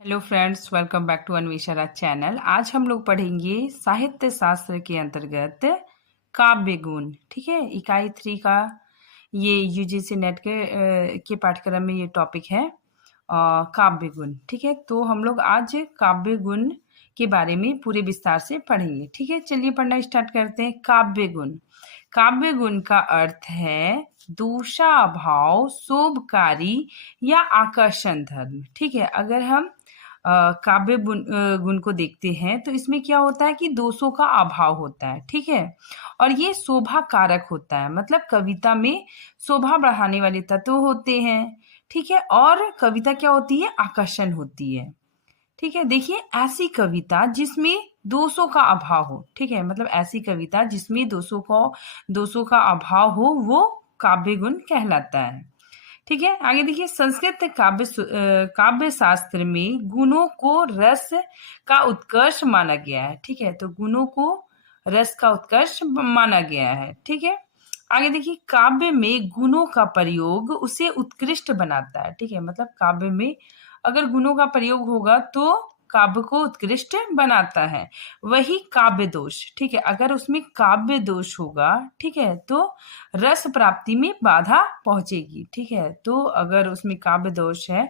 Hello friends, welcome back to Anvesha Raj channel. आज हम लोग पढ़ेंगे साहित्य शास्त्र के अंतर्गत काव्य गुण। ठीक है, इकाई 3 का ये यूजीसी नेट के पाठ्यक्रम में ये टॉपिक है काव्य गुण। ठीक है, तो हम लोग आज काव्य गुण के बारे में पूरे विस्तार से पढ़ेंगे। ठीक है, चलिए पढ़ना स्टार्ट करते हैं। काव्य गुण। काव्य गुण का अर्थ है दोषाभाव, शोभकारी या आकर्षण धर्म। ठीक है, अगर हम काव्य गुण को देखते हैं तो इसमें क्या होता है कि दोषों का अभाव होता है। ठीक है, और ये शोभा कारक होता है, मतलब कविता में शोभा बढ़ाने वाले तत्व होते हैं। ठीक है, और कविता क्या होती है? आकर्षण होती है। ठीक है, देखिए ऐसी कविता जिसमें दोषों का अभाव हो। ठीक है, मतलब ऐसी कविता जिसमें दोषों का अभाव हो वो काव्य गुण कहलाता है। ठीक है, आगे देखिए संस्कृत काव्य शास्त्र में गुणों को रस का उत्कर्ष माना गया है। ठीक है, तो गुणों को रस का उत्कर्ष माना गया है। ठीक है, आगे देखिए काव्य में गुणों का प्रयोग उसे उत्कृष्ट बनाता है। ठीक है, मतलब काव्य में अगर गुणों का प्रयोग होगा तो काव्य को उत्कृष्ट बनाता है। वही काव्य दोष। ठीक है, अगर उसमें काव्य दोष होगा, ठीक है, तो रस प्राप्ति में बाधा पहुंचेगी। ठीक है, तो अगर उसमें काव्य दोष है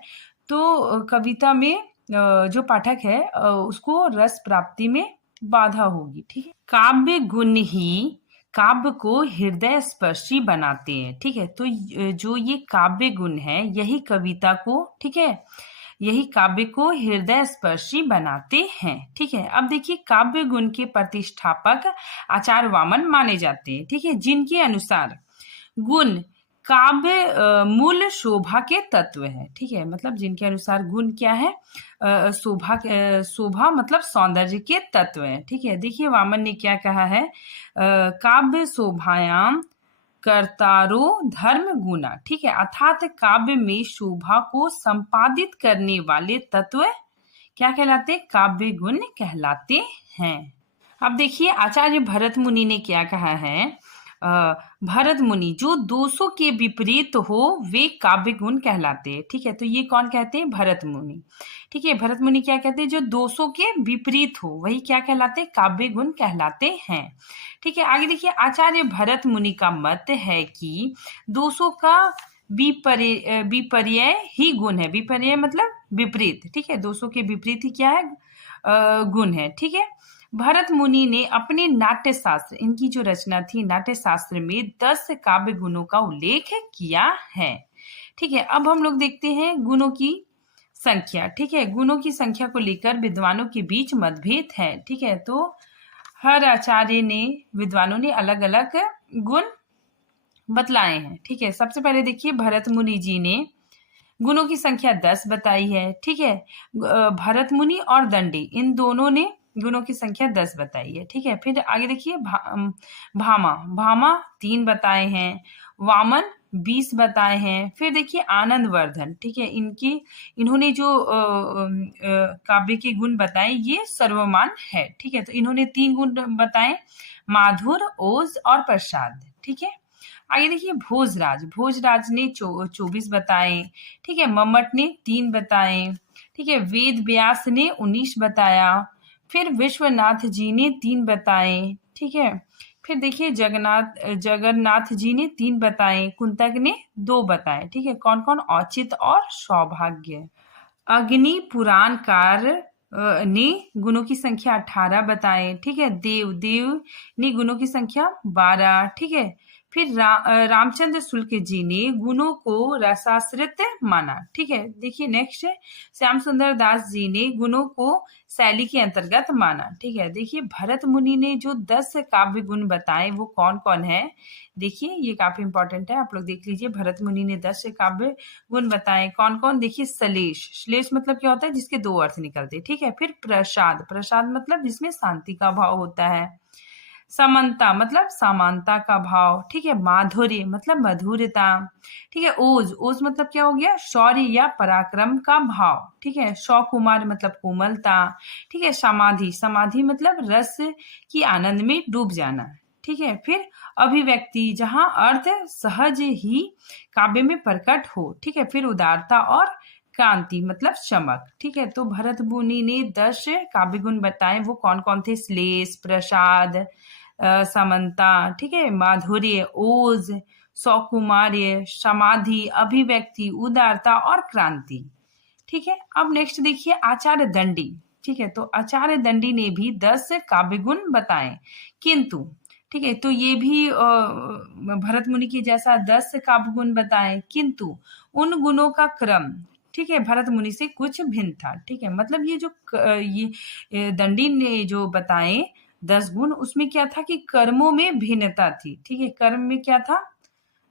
तो कविता में जो पाठक है उसको रस प्राप्ति में बाधा होगी। ठीक है, काव्य गुण ही काव्य को हृदय स्पर्शी बनाते हैं। ठीक है, तो जो ये काव्य गुण है यही कविता को, ठीक है, यही काव्य को हृदय स्पर्शी बनाते हैं। ठीक है, अब देखिए काव्य गुण के प्रतिष्ठापक आचार्य वामन माने जाते हैं। ठीक है, जिनके अनुसार गुण काव्य मूल शोभा के तत्व है। ठीक है, मतलब जिनके अनुसार गुण क्या है? शोभा मतलब सौंदर्य के तत्व है। ठीक है, देखिए वामन ने क्या कहा है? काव्य शोभायाम कर्तारो धर्म गुना। ठीक है, अर्थात काव्य में शोभा को संपादित करने वाले तत्व क्या कहलाते? काव्य गुण कहलाते हैं। अब देखिए आचार्य भरत मुनि ने क्या कहा है? भरत मुनि जो दोषों के विपरीत हो वे काव्य गुण कहलाते हैं। ठीक है, तो ये कौन कहते हैं? भरत मुनि। ठीक है, भरत मुनि क्या कहते हैं? जो दोषों के विपरीत हो वही क्या कहलाते हैं? काव्य गुण कहलाते हैं। ठीक है, आगे देखिए आचार्य भरत मुनि का मत है कि दोषों का विपर्य ही गुण है। विपर्य मतलब विपरीत। ठीक है, दोषों के विपरीत ही क्या है? गुण है। ठीक है, भरत मुनि ने अपने नाट्य शास्त्र, इनकी जो रचना थी नाट्य शास्त्र में 10 काव्य गुणों का उल्लेख किया है। ठीक है, अब हम लोग देखते हैं गुणों की संख्या। ठीक है, गुणों की संख्या को लेकर विद्वानों के बीच मतभेद है। ठीक है, तो हर आचार्य ने, विद्वानों ने अलग अलग गुण बतलाए हैं। ठीक है, सबसे पहले देखिए भरत मुनि जी ने गुणों की संख्या 10 बताई है। ठीक है, भरत मुनि और दंडी इन दोनों ने गुणों की संख्या 10 बताई है। ठीक है, फिर आगे देखिए भामा 3 बताए हैं, वामन 20 बताए हैं। फिर देखिए आनंद वर्धन, ठीक है, इन्होंने जो काव्य के गुण बताए ये सर्वमान है। ठीक है, तो इन्होंने 3 गुण बताए, माधुर, ओज और प्रसाद। ठीक है, आगे देखिए भोजराज ने 24 बताए। ठीक है, मम्मट ने 3 बताए। ठीक है, वेद व्यास ने 19 बताया। फिर विश्वनाथ जी ने 3 बताए। ठीक है, फिर देखिए जगन्नाथ जी ने 3 बताए, कुंतक ने 2 बताए। ठीक है, कौन कौन? औचित और सौभाग्य। अग्नि पुराणकार ने गुणों की संख्या 18 बताए। ठीक है, देव ने गुणों की संख्या 12। ठीक है, फिर रामचंद्र शुक्ल जी ने गुणों को रसाश्रित माना। ठीक है, देखिए नेक्स्ट श्याम सुंदर दास जी ने गुणों को शैली के अंतर्गत माना। ठीक है, देखिए भरत मुनि ने जो 10 काव्य गुण बताए वो कौन कौन है? देखिए ये काफी इंपॉर्टेंट है, आप लोग देख लीजिए। भरत मुनि ने 10 काव्य गुण बताए, कौन कौन? देखिए श्लेष मतलब क्या होता है? जिसके 2 अर्थ निकलते हैं। ठीक है, फिर प्रसाद मतलब जिसमें शांति का भाव होता है। समन्ता मतलब समानता का भाव। ठीक है, माधुर्य मतलब मधुरता। ठीक है, ओज मतलब क्या हो गया? शौर्य या पराक्रम का भाव। ठीक है, सकुमार मतलब कोमलता। ठीक है, समाधि मतलब रस की आनंद में डूब जाना। ठीक है, फिर अभिव्यक्ति जहां अर्थ सहज ही काव्य में प्रकट हो। ठीक है, फिर उदारता और क्रांति मतलब चमक। ठीक है, तो भरत मुनि ने 10 काव्य गुण बताए, वो कौन कौन थे? श्लेष, प्रसाद, समंता, ठीक है, माधुर्य, ओज, सौकुमार्य, समाधि, अभिव्यक्ति, उदारता और क्रांति। ठीक है, अब नेक्स्ट देखिए आचार्य दंडी। ठीक है, तो आचार्य दंडी ने भी 10 काव्य गुण बताए, किंतु ठीक है, तो ये भी भरत मुनि के जैसा 10 काव्य गुण बताए, किंतु उन गुणों का क्रम, ठीक है, भरत मुनि से कुछ भिन्न था। ठीक है, मतलब ये जो ये दंडी ने जो बताए 10 गुण, उसमें क्या था कि कर्मों में भिन्नता थी। ठीक है, कर्म में क्या था?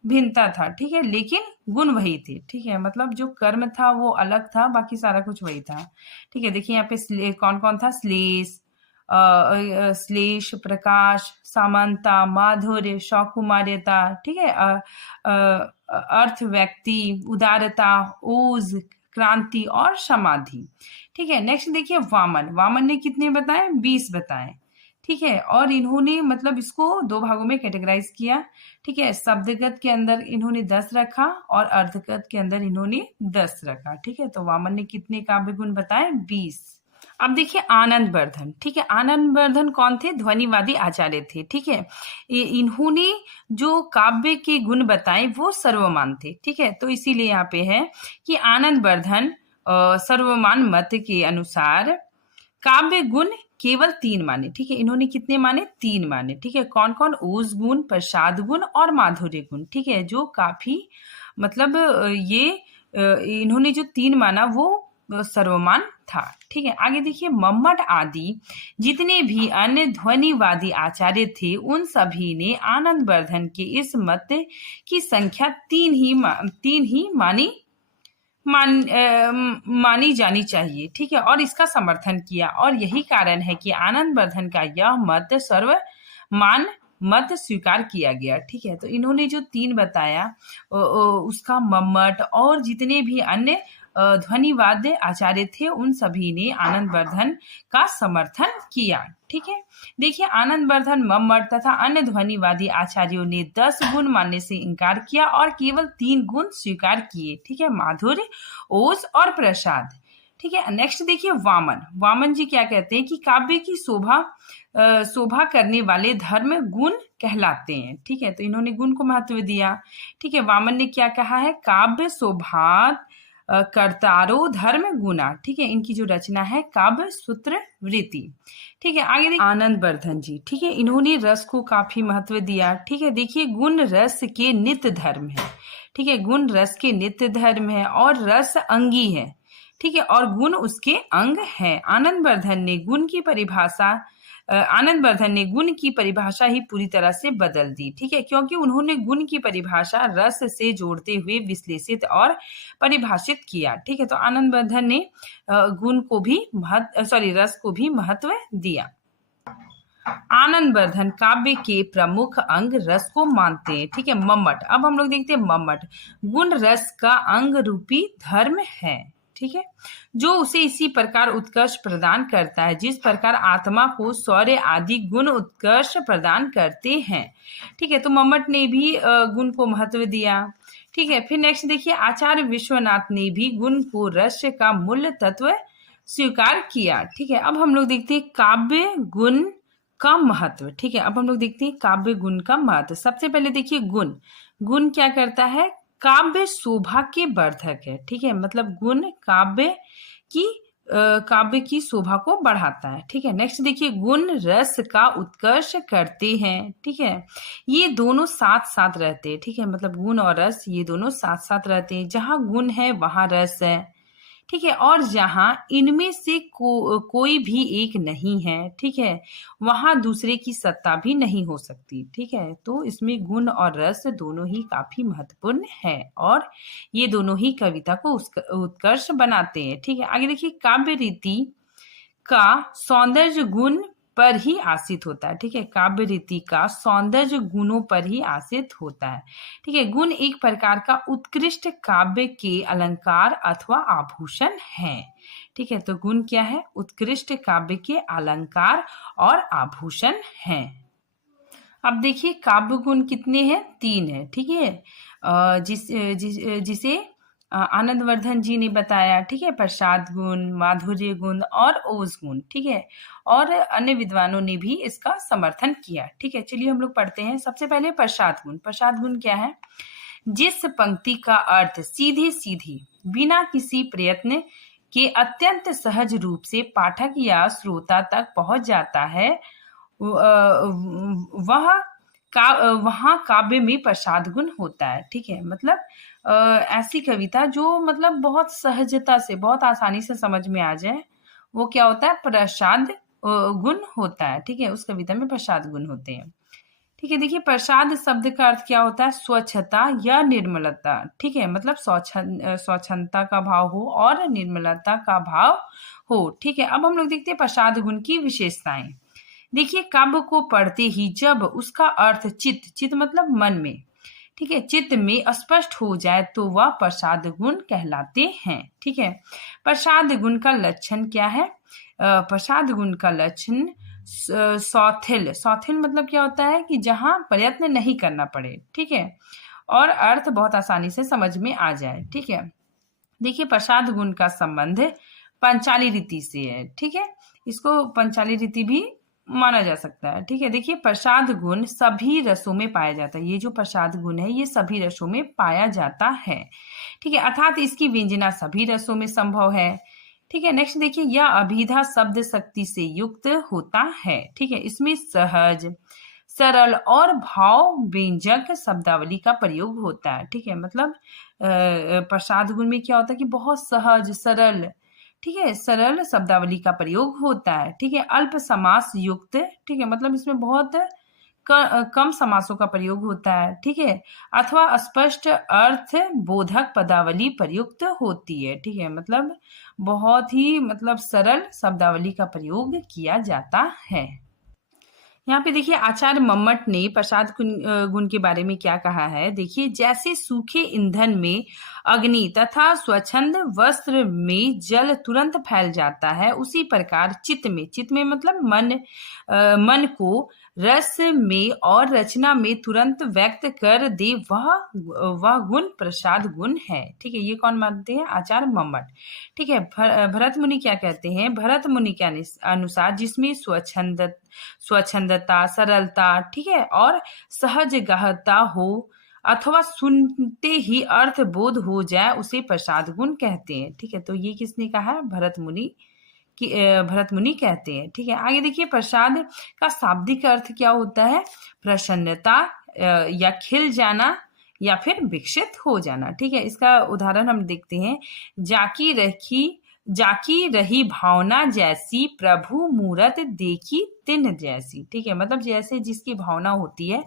भिन्नता था। ठीक है, लेकिन गुण वही थे। ठीक है, मतलब जो कर्म था वो अलग था, बाकी सारा कुछ वही था। ठीक है, देखिए यहाँ पे कौन कौन था? श्लेष, श्लेष, प्रकाश, सामंता, माधुर्य, सौकुमार्यता, ठीक है, अर्थ, व्यक्ति, उदारता, ओज, क्रांति और समाधि। ठीक है, नेक्स्ट देखिए वामन। वामन ने कितने बताए? 20 बताए। ठीक है, और इन्होंने मतलब इसको 2 भागों में कैटेगराइज किया। ठीक है, शब्दगत के अंदर इन्होंने 10 रखा और अर्थगत के अंदर इन्होंने 10 रखा। ठीक है, तो वामन ने कितने काव्य गुण बताए? 20। अब देखिए आनंद वर्धन। ठीक है, आनंद वर्धन कौन थे? ध्वनिवादी आचार्य थे। ठीक है, इन्होंने जो काव्य के गुण बताए वो सर्वमान थे। ठीक है, तो इसीलिए यहाँ पे है कि आनंद वर्धन सर्वमान मत के अनुसार काव्य गुण केवल 3 माने। ठीक है, इन्होंने कितने माने? 3 माने। ठीक है, कौन कौन? ओज गुण, प्रसाद गुण और माधुर्य गुण। ठीक है, जो काफी मतलब ये इन्होंने जो 3 माना वो सर्वमान था। ठीक है, आगे देखिए मम्मट आदि जितने भी अन्य ध्वनिवादी आचार्य थे उन सभी ने आनंद वर्धन के इस मत की संख्या 3 ही मानी जानी चाहिए। ठीक है, और इसका समर्थन किया, और यही कारण है कि आनंद वर्धन का यह मत सर्वमान मत स्वीकार किया गया। ठीक है, तो इन्होंने जो 3 बताया उसका मम्मट और जितने भी अन्य ध्वनिवाद्य आचार्य थे उन सभी ने आनंद वर्धन का समर्थन किया। ठीक है, देखिए आनंद वर्धन, मम्मट तथा अन्य ध्वनिवादी आचार्यों ने 10 गुण मानने से इनकार किया और केवल 3 गुण स्वीकार किए। ठीक है, माधुर्य, ओज और प्रसाद। ठीक है, नेक्स्ट देखिए वामन। वामन जी क्या कहते हैं कि काव्य की शोभा करने वाले धर्म गुण कहलाते हैं। ठीक है, तो इन्होंने गुण को महत्व दिया। ठीक है, वामन ने क्या कहा है? काव्य शोभा कर्तारो धर्म गुना। ठीक है, इनकी जो रचना है काव्य सूत्र वृत्ति। ठीक है, आगे देखिए आनंद वर्धन जी। ठीक है, इन्होंने रस को काफी महत्व दिया। ठीक है, देखिए गुण रस के नित्य धर्म है। ठीक है, गुण रस के नित्य धर्म है और रस अंगी है। ठीक है, और गुण उसके अंग है। आनंद वर्धन ने गुण की परिभाषा ही पूरी तरह से बदल दी। ठीक है, क्योंकि उन्होंने गुण की परिभाषा रस से जोड़ते हुए विश्लेषित और परिभाषित किया। ठीक है, तो आनंद वर्धन ने रस को भी महत्व दिया। आनंद वर्धन काव्य के प्रमुख अंग रस को मानते हैं। ठीक है, मम्मट। अब हम लोग देखते हैं मम्मट। गुण रस का अंग रूपी धर्म है। ठीक है, जो उसे इसी प्रकार उत्कर्ष प्रदान करता है जिस प्रकार आत्मा को शौर्य आदि गुण उत्कर्ष प्रदान करते हैं। ठीक है, तो मम्मट ने भी गुण को महत्व दिया। ठीक है, फिर नेक्स्ट देखिए आचार्य विश्वनाथ ने भी गुण को रस का मूल तत्व स्वीकार किया। ठीक है, अब हम लोग देखते हैं काव्य गुण का महत्व। ठीक है, अब हम लोग देखते हैं काव्य गुण का महत्व। सबसे पहले देखिए गुण क्या करता है? काव्य शोभा के वर्धक है। ठीक है, मतलब गुण काव्य की शोभा को बढ़ाता है। ठीक है, नेक्स्ट देखिए गुण रस का उत्कर्ष करते हैं। ठीक है, ये दोनों साथ साथ रहते हैं। ठीक है, मतलब गुण और रस ये दोनों साथ साथ रहते हैं। जहां गुण है वहां रस है। ठीक है, और जहां इनमें से कोई भी एक नहीं है, ठीक है, वहां दूसरे की सत्ता भी नहीं हो सकती। ठीक है, तो इसमें गुण और रस दोनों ही काफी महत्वपूर्ण है और ये दोनों ही कविता को उत्कर्ष बनाते हैं। ठीक है, आगे देखिए काव्य रीति का सौंदर्य गुण पर ही आश्रित होता है। ठीक है, काव्य रीति का सौंदर्य गुणों पर ही आश्रित होता है। ठीक है, गुण एक प्रकार का उत्कृष्ट काव्य के अलंकार अथवा आभूषण है। ठीक है, तो गुण क्या है? उत्कृष्ट काव्य के अलंकार और आभूषण हैं। अब देखिए काव्य गुण कितने हैं? 3 है। ठीक है, जिसे आनंदवर्धन जी ने बताया, ठीक है, प्रसाद गुण, माधुर्य गुण और ओज गुण, ठीक है, और अन्य विद्वानों ने भी इसका समर्थन किया, ठीक है। चलिए हम लोग पढ़ते हैं। सबसे पहले प्रसाद गुण। प्रसाद गुण क्या है? जिस पंक्ति का अर्थ सीधे सीधी बिना किसी प्रयत्न के अत्यंत सहज रूप से पाठक या श्रोता तक पहुंच जाता है, वह वहाँ काव्य में प्रसाद गुण होता है, ठीक है। मतलब ऐसी कविता जो मतलब बहुत सहजता से, बहुत आसानी से समझ में आ जाए, वो क्या होता है? प्रसाद गुण होता है, ठीक है। उस कविता में प्रसाद गुण होते हैं, ठीक है। देखिए, प्रसाद शब्द का अर्थ क्या होता है? स्वच्छता या निर्मलता, ठीक है। मतलब स्वच्छंदता का भाव हो और निर्मलता का भाव हो, ठीक है। अब हम लोग देखते हैं प्रसाद गुण की विशेषताएं। देखिए, काव्य को पढ़ते ही जब उसका अर्थ चित्त मतलब मन में, ठीक है, चित्त में स्पष्ट हो जाए तो वह प्रसाद गुण कहलाते हैं, ठीक है। प्रसाद गुण का लक्षण क्या है? प्रसाद गुण का लक्षण सौथिल। सौथिल मतलब क्या होता है? कि जहां प्रयत्न नहीं करना पड़े, ठीक है, और अर्थ बहुत आसानी से समझ में आ जाए, ठीक है। देखिए, प्रसाद गुण का संबंध पंचाली रीति से है, ठीक है। इसको पंचाली रीति भी माना जा सकता है, ठीक है। देखिए, प्रसाद गुण सभी रसों में पाया जाता है। ये जो प्रसाद गुण है ये सभी रसों में पाया जाता है, ठीक है, अर्थात इसकी व्यंजना सभी रसों में संभव है, ठीक है। नेक्स्ट देखिए, यह अभिधा शब्द शक्ति से युक्त होता है, ठीक है। इसमें सहज, सरल और भाव व्यंजक शब्दावली का प्रयोग होता है, ठीक है। मतलब प्रसाद गुण में क्या होता है कि बहुत सहज, सरल, ठीक है, सरल शब्दावली का प्रयोग होता है, ठीक है। अल्प समास युक्त, ठीक है, मतलब इसमें बहुत कम समासों का प्रयोग होता है, ठीक है, अथवा स्पष्ट अर्थ बोधक पदावली प्रयुक्त होती है, ठीक है। मतलब बहुत ही मतलब सरल शब्दावली का प्रयोग किया जाता है। यहाँ पे देखिए, आचार्य मम्मट ने प्रसाद गुण के बारे में क्या कहा है। देखिए, जैसे सूखे ईंधन में अग्नि तथा स्वच्छंद वस्त्र में जल तुरंत फैल जाता है, उसी प्रकार चित्त में मतलब मन को रस में और रचना में तुरंत व्यक्त कर दे, वह गुण प्रसाद गुण है, ठीक है। ये कौन मानते हैं? आचार्य मम्मट, ठीक है। भरत मुनि क्या कहते हैं? भरत मुनि के अनुसार जिसमें स्वच्छंदता, सरलता, ठीक है, और सहज गहता हो अथवा सुनते ही अर्थ बोध हो जाए, उसे प्रसाद गुण कहते हैं, ठीक है। तो ये किसने कहा है? भरत मुनि कहते हैं, ठीक है। आगे देखिए, प्रसाद का शाब्दिक अर्थ क्या होता है? प्रसन्नता या खिल जाना या फिर विकसित हो जाना, ठीक है। इसका उदाहरण हम देखते हैं। जाकी रही भावना जैसी, प्रभु मूरत देखी तिन जैसी, ठीक है। मतलब जैसे जिसकी भावना होती है,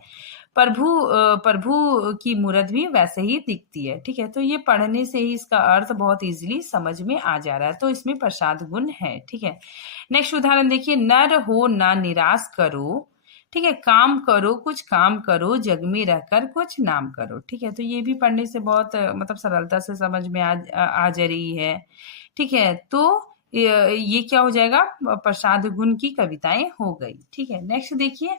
प्रभु की मूरत भी वैसे ही दिखती है, ठीक है। तो ये पढ़ने से ही इसका अर्थ बहुत इजीली समझ में आ जा रहा है, तो इसमें प्रसाद गुण है, ठीक है। नेक्स्ट उदाहरण देखिए, नर हो ना निराश करो, ठीक है, काम करो कुछ काम करो, जग में रहकर कुछ नाम करो, ठीक है। तो ये भी पढ़ने से बहुत मतलब सरलता से समझ में आ जा रही है, ठीक है। तो ये क्या हो जाएगा? प्रसाद गुण की कविताएं हो गई, ठीक है। नेक्स्ट देखिए,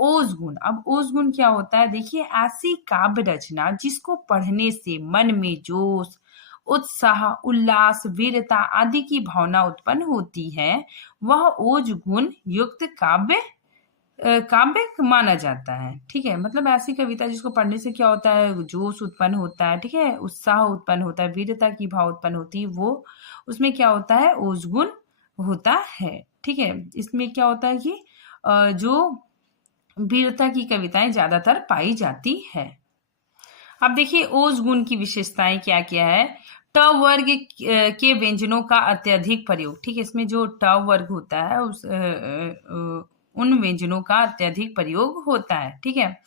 ओज गुण। अब ओज गुण क्या होता है? देखिए, ऐसी काव्य रचना जिसको पढ़ने से मन में जोश, उत्साह, उल्लास, वीरता आदि की भावना उत्पन्न होती है, वह ओज गुण युक्त काव्य माना जाता है, ठीक है। मतलब ऐसी कविता जिसको पढ़ने से क्या होता है? जोश उत्पन्न होता है, ठीक है, उत्साह उत्पन्न होता है, वीरता की भाव उत्पन्न होती है, वो उसमें क्या होता है? ओज गुण होता है, ठीक है। इसमें क्या होता है कि जो वीरता की कविताएं ज्यादातर पाई जाती है। अब देखिए, ओज गुण की विशेषताएं क्या क्या है। ट वर्ग के व्यंजनों का अत्यधिक प्रयोग, ठीक है। इसमें जो ट वर्ग होता है उन व्यंजनों का अत्यधिक प्रयोग होता है, ठीक है।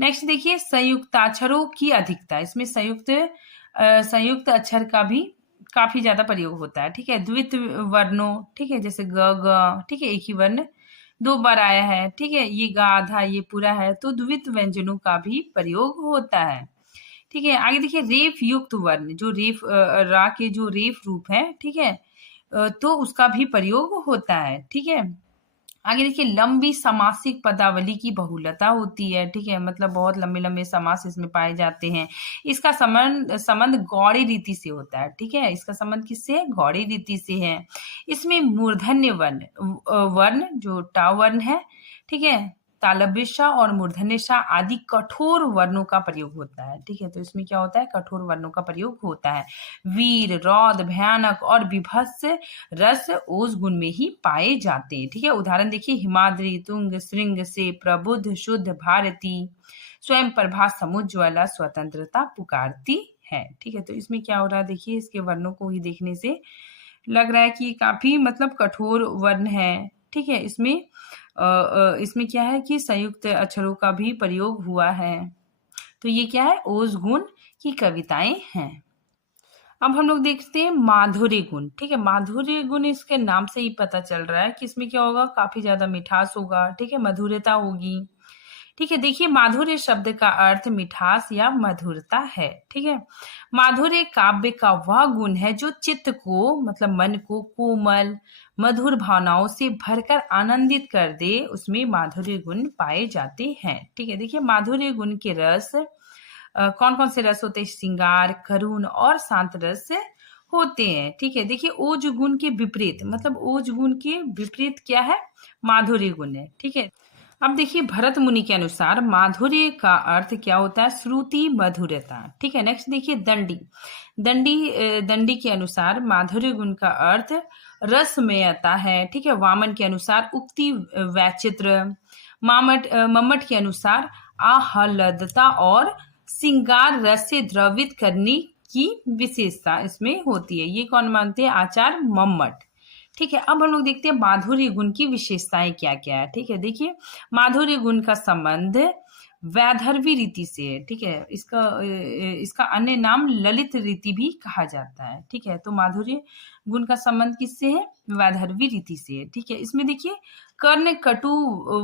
नेक्स्ट देखिए, संयुक्ताक्षरों की अधिकता। इसमें संयुक्त अक्षर का भी काफी ज्यादा प्रयोग होता है, ठीक है। द्वित वर्णों, ठीक है, जैसे ग, ठीक है, एक ही वर्ण 2 बार आया है, ठीक है। ये गा आधा, ये पूरा है, तो द्वित व्यंजनों का भी प्रयोग होता है, ठीक है। आगे देखिए, रेफ युक्त वर्ण, जो रेफ रा के जो रेफ रूप है, ठीक है, तो उसका भी प्रयोग होता है, ठीक है। आगे देखिए, लंबी समासिक पदावली की बहुलता होती है, ठीक है, मतलब बहुत लंबे लंबे समास इसमें पाए जाते हैं। इसका संबंध संबंध गौड़ी रीति से होता है, ठीक है, इसका संबंध किससे है? गौड़ी रीति से है। इसमें मूर्धन्य वर्ण वर्ण जो टा वर्ण है, ठीक है, तालव्य और मूर्धन्य आदि कठोर वर्णों का प्रयोग होता है, ठीक है, तो इसमें क्या होता है? कठोर वर्णों का प्रयोग होता है। वीर, रौद्र, भयानक और विभत्स रस ओज गुण में ही पाए जाते हैं, ठीक है। उदाहरण देखिए, हिमाद्री, तुंग, श्रृंग से प्रबुद्ध शुद्ध भारती, स्वयं प्रभा समुज्ज्वला स्वतंत्रता पुकारती है, ठीक है। तो इसमें क्या हो रहा है? देखिए, इसके वर्णों को ही देखने से लग रहा है कि काफी मतलब कठोर वर्ण है, ठीक है। इसमें क्या है कि संयुक्त अक्षरों का भी प्रयोग हुआ है। तो ये क्या है? ओज गुण की कविताएं हैं। अब हम लोग देखते हैं माधुर्य गुण, ठीक है। माधुर्य गुण इसके नाम से ही पता चल रहा है कि इसमें क्या होगा? काफी ज्यादा मिठास होगा, ठीक है, मधुरता होगी, ठीक है। देखिए, माधुर्य शब्द का अर्थ मिठास या मधुरता है, ठीक है। माधुर्य काव्य का वह गुण है जो चित्त को मतलब मन को कोमल मधुर भावनाओं से भरकर आनंदित कर दे, उसमें माधुर्य गुण पाए जाते हैं, ठीक है। देखिए, माधुर्य गुण के रस कौन कौन से रस होते हैं? श्रृंगार, करुण और शांत रस होते हैं, ठीक है। देखिए, ओज गुण के विपरीत मतलब ओज गुण के विपरीत क्या है? माधुर्य गुण है, ठीक है। अब देखिए, भरत मुनि के अनुसार माधुर्य का अर्थ क्या होता है? श्रुति मधुरता, ठीक है। नेक्स्ट देखिए, दंडी के अनुसार माधुर्य गुण का अर्थ रसमयता है, ठीक है। वामन के अनुसार उक्ति वैचित्र, मम्मट के अनुसार आह्लादता और श्रृंगार रस से द्रवित करने की विशेषता इसमें होती है। ये कौन मानते हैं? आचार्य मम्मट, ठीक है। अब हम लोग देखते हैं माधुर्य गुण की विशेषताएं क्या क्या है, ठीक है। देखिए, माधुर्य गुण का संबंध वैधर्वी रीति से है, ठीक है। इसका अन्य नाम ललित रीति भी कहा जाता है, ठीक है। तो माधुर्य गुण का संबंध किससे है? वैधर्वी रीति से है, ठीक है। इसमें देखिए, कर्ण कटु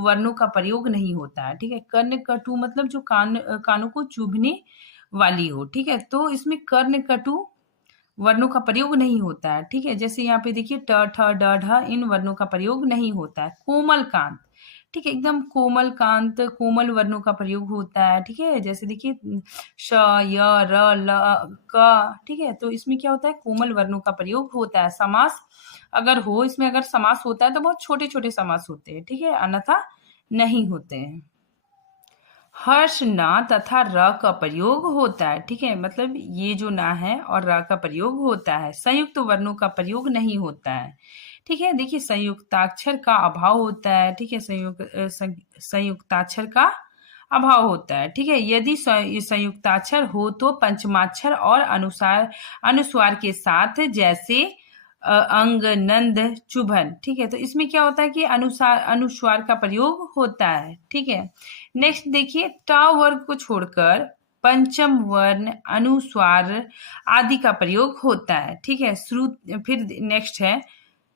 वर्णों का प्रयोग नहीं होता है, ठीक है। कर्ण कटु मतलब जो कानों को चुभने वाली हो, ठीक है। तो इसमें कर्ण कटु वर्णों का प्रयोग नहीं होता है, ठीक है। जैसे यहाँ पे देखिए, ट ठ ड ढ इन वर्णों का प्रयोग नहीं होता है। कोमल कांत, ठीक है, एकदम कोमल कांत कोमल वर्णों का प्रयोग होता है, ठीक है। जैसे देखिए, श, य, र, ल, क, ठीक है। तो इसमें क्या होता है? कोमल वर्णों का प्रयोग होता है। समास अगर हो, इसमें अगर समास होता है तो बहुत छोटे छोटे समास होते हैं, ठीक है, अन्यथा नहीं होते हैं। हर्ष ना तथा र का प्रयोग होता है, ठीक है, मतलब ये जो ना है और र का प्रयोग होता है। संयुक्त वर्णों का प्रयोग नहीं होता है, ठीक है। देखिए, संयुक्ताक्षर का अभाव होता है, ठीक है, संयुक्ताक्षर का अभाव होता है, ठीक है। यदि संयुक्ताक्षर हो तो पंचमाक्षर और अनुस्वार के साथ, जैसे अंग, नंद, चुभन, ठीक है। तो इसमें क्या होता है कि अनुस्वार का प्रयोग होता है, ठीक है। नेक्स्ट देखिए, ट वर्ग को छोड़कर पंचम वर्ण, अनुस्वार आदि का प्रयोग होता है, ठीक है। फिर नेक्स्ट है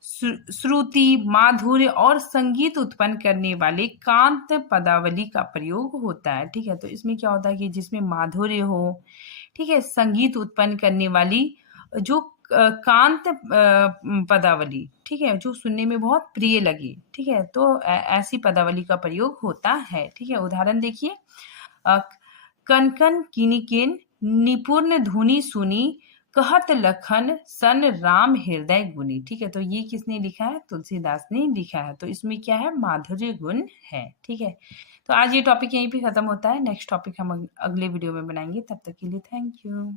श्रुति, माधुर्य और संगीत उत्पन्न करने वाले कांत पदावली का प्रयोग होता है, ठीक है। तो इसमें क्या होता है कि जिसमें माधुर्य हो, ठीक है, संगीत उत्पन्न करने वाली जो कांत पदावली, ठीक है, जो सुनने में बहुत प्रिय लगी, ठीक है, तो ऐसी पदावली का प्रयोग होता है, ठीक है। उदाहरण देखिए, कनकन किनिकिन निपुण धुनि सुनी, कहत लखन सन राम हृदय गुनी, ठीक है। तो ये किसने लिखा है? तुलसीदास ने लिखा है। तो इसमें क्या है? माधुर्य गुण है, ठीक है। तो आज ये टॉपिक यहीं पे खत्म होता है। नेक्स्ट टॉपिक हम अगले वीडियो में बनाएंगे। तब तक के लिए थैंक यू।